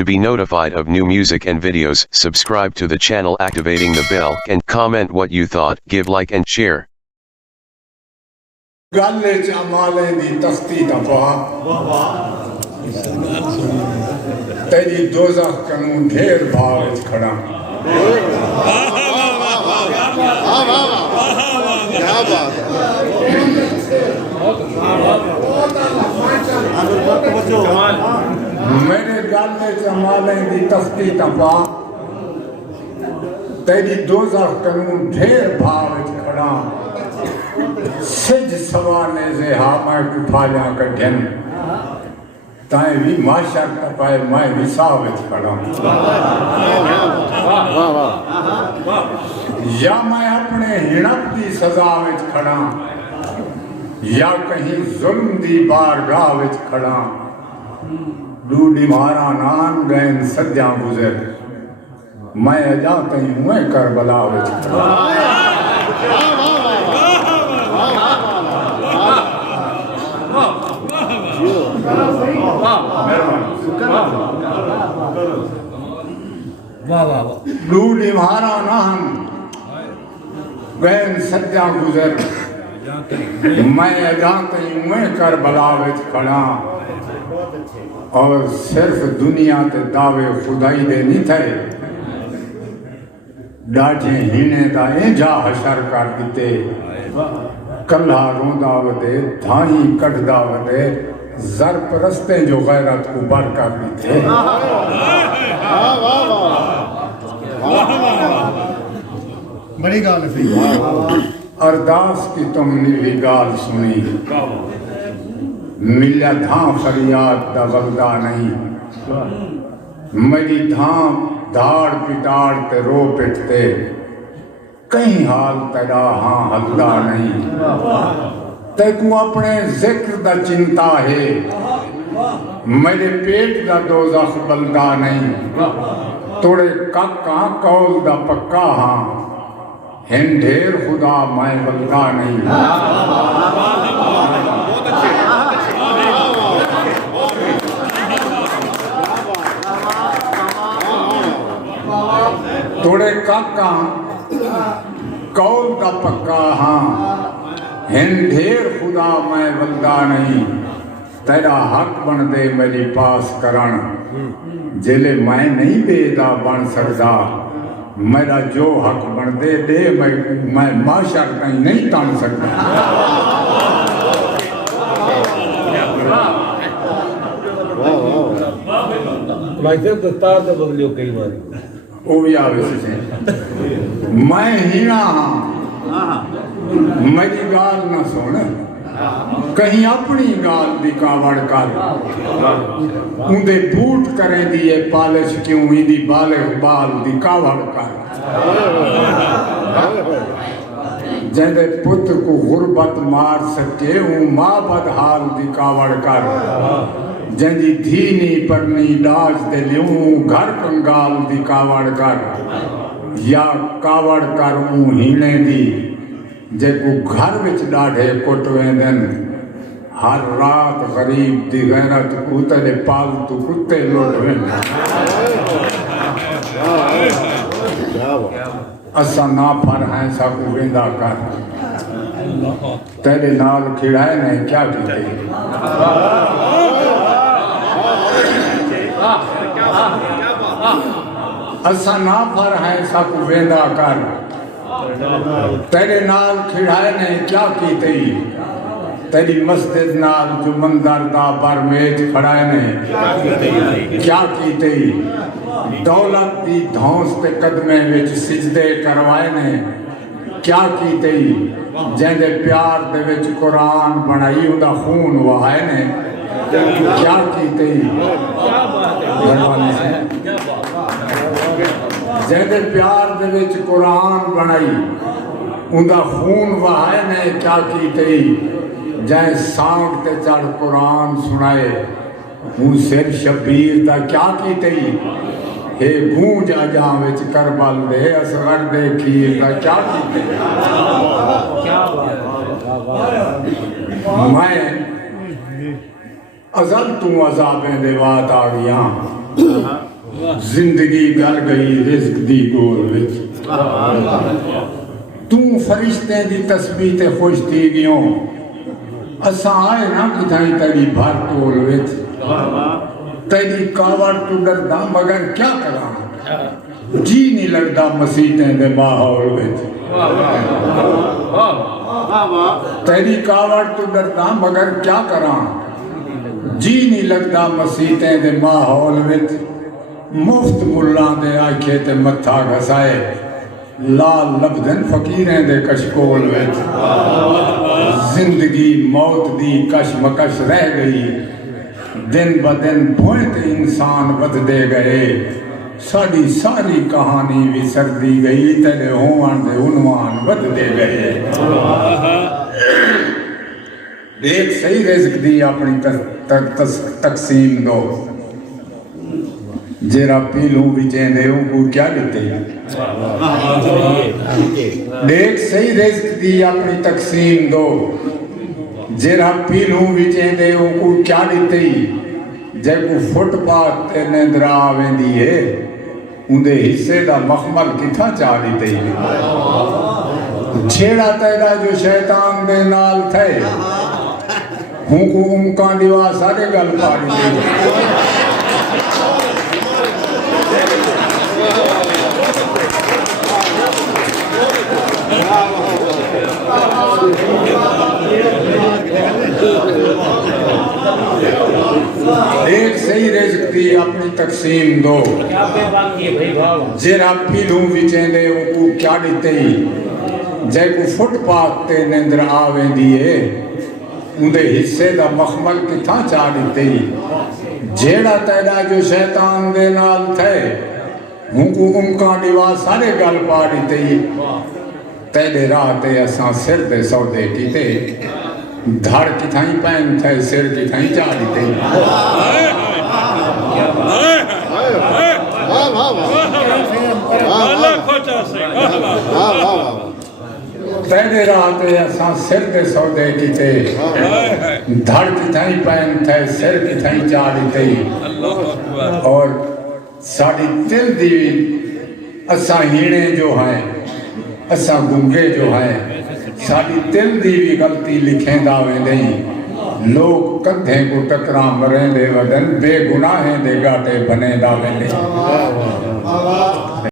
To be notified of new music and videos, subscribe to the channel activating the bell and comment what you thought, give like and share. گالے چامالے دی تختی دفا تیری دوزخ کنوں ڈھیر بھاوچ کھڑا میرے گالے چامالے دی تختی دفا تیری دوزخ کنوں ڈھیر بھاوچ کھڑا سج سوانے سے ہاں میں پھالیا کٹھن تائیں بھی معاشر تپائے میں بھی ساوچ کھڑا یا میں اپنے ہڑپ دی سزا وچ کھڑا یا کہیں ظلم دی بارگاہ وچ کھڑا ڈوڈی مارا نان گئن سجاں گزر میں اجا تہیں میں کربلا وچ کھڑا لولی مارا نہن گئن سجا گزر میں اجانتے میں کربلا وچ کھڑا اور صرف دنیا تے دعوے خدائی دے نہیں تھے ڈاٹھے ہینے دا انجا حشر کر دیتے کلہ روندا ودے دھائیں کٹدا ودے زر پرستے جو غیرت کو بڑھ کر دیتے بڑی گال ہے ارداس کی تم نے بھی گال سنی ملیا دھاں فریاد دا غلدہ نہیں میری دھاں دھاڑ پٹاڑ تے رو پٹتے کہیں حال تیرا ہاں حلدہ نہیں تے کو اپنے ذکر دا چنتا ہے میرے پیٹ دا دوزخ بلدہ نہیں توڑے کاکا کول دا پکا ہاں ہن ڈھیر خدا میں بلدہ نہیں توڑے کاکا کول دا پکا ہاں ہن ڈھیر خدا میں بندہ نہیں تیرا حق بن دے میری پاس کرن جلے میں نہیں بے دا بن سکتا میرا جو حق بن دے دے میں معاشر نہیں تان سکتا وہ بھی آوے سے میں ہینا ہاں میری گال نہ سونے کہیں اپنی گال دی کاوڑ کر اندے بوٹ کریں دیئے پالش کیوں ہی دی بالغ بال دی کاوڑ کر جہدے پتر کو غربت مار سکے ہوں ماں بد حال دی کاوڑ کر جہدی دھینی پرنی ڈاج دے لیوں گھر کنگال دی کاوڑ کر یا کاوڑ کر ہوں ہینے دی جے کو گھر وچ ڈاڑھے کٹویں دن ہر رات غریب دی غیرت کتے پالتو کتے لوٹویں اسا نا پھر ہیں سا کو ویندا کر تیرے نال کھڑائے نے کیا کیتے اسا نا پھر ہیں سا کو ویندا کر تیرے نال کھڑائے نے کیا کی تئی تیری مسجد نال جو مندر دا برمیج کھڑائے نے کیا کی تئی دولت دی دھونس تے قدمے وچ سجدے کروائے نے کیا کی تئی جہدے پیار دے وچ قرآن بنائی ہوندا خون وہائے نے کیا کی تئی جہدے پیار دے وچ قرآن بنائی اندہ خون وہائے نے کیا کی تئی جائے سانگ تے چڑھ قرآن سنائے ہوں سر شبیر دا کیا کی تئی ہے گونج آجاں وچ کربل دے اصغر دے کھیر دا کیا کی تئی میں ازل تو عذابیں دے وات آ گیاں زندگی گل گئی رزق دی گول وچ توں فرشتے دی تسبیح تے خوش تھی گیوں اساں آئے نا کتھائیں تیری بھر ٹول وچ تیری کاوڑ تو ڈردا مگر کیا کراں جی نہیں لگدا مسیتیں دے ماحول وچ تیری کاوڑ تو ڈردا مگر کیا کراں جی نہیں لگدا مسیتیں دے ماحول وچ مفت ملاں دے آنکھے تے متھا گھسائے لال لبدن فقیریں دے کشکول وچ زندگی موت دی کشمکش رہ گئی دن بدن بھوئیں تے انسان ود دے گئے ساڑی ساری کہانی بھی سردی گئی تیرے ہوان دے عنوان ود دے گئے ایک صحیح رزق دی اپنی تقسیم دو جیرا پیلوں بچیں دے ہوں کو کیا دیتے ہیں ایک صحیح رزق دی اپنی تقسیم دو جیرا پیلوں بچیں دے ہوں کو کیا دیتے ہیں جے کو فٹ پاتھ تے نیندرا آویں دیئے اندے حصے دا مخمل کتھا چاہ دیتے ہیں چھیڑا تیرا جو شیطان دے نال تھے ہوں کو امکان دیوا سارے گل پاڑی دے ایک صحیح رزق دی اپنی تقسیم دو جیرا پیلوں بچیں دے وہ کو کیا دیتے ہی جے کو فٹ پاتھ تے نیندر آویں دیئے اندے حصے دا مخمل کتھا چاہ دیتے ہی جیڑا تیرا جو شیطان دے نال تھے ہوں کو امکان دیوا سارے گل پا دیتے ہی تیرے راہ تے اساں سر دے سودے کیتے دھڑ کتھائیں پین تھے سر کتھائیں چاہ دیتے ہی تیرے راہ تے اساں سر دے سودے کیتے دھڑ کتھائیں پین تھے سر کتھائیں چاہ دیتے ہی اور ساڑی دل دی اساں ہیڑے جو ہیں اساں گنگے جو ہیں ساڑی دل دی بھی غلطی لکھیں داویں دیں لوگ کدھیں کو ٹکراں مریں دے ودن بے گناہیں دے گاٹے بنے داویں دیں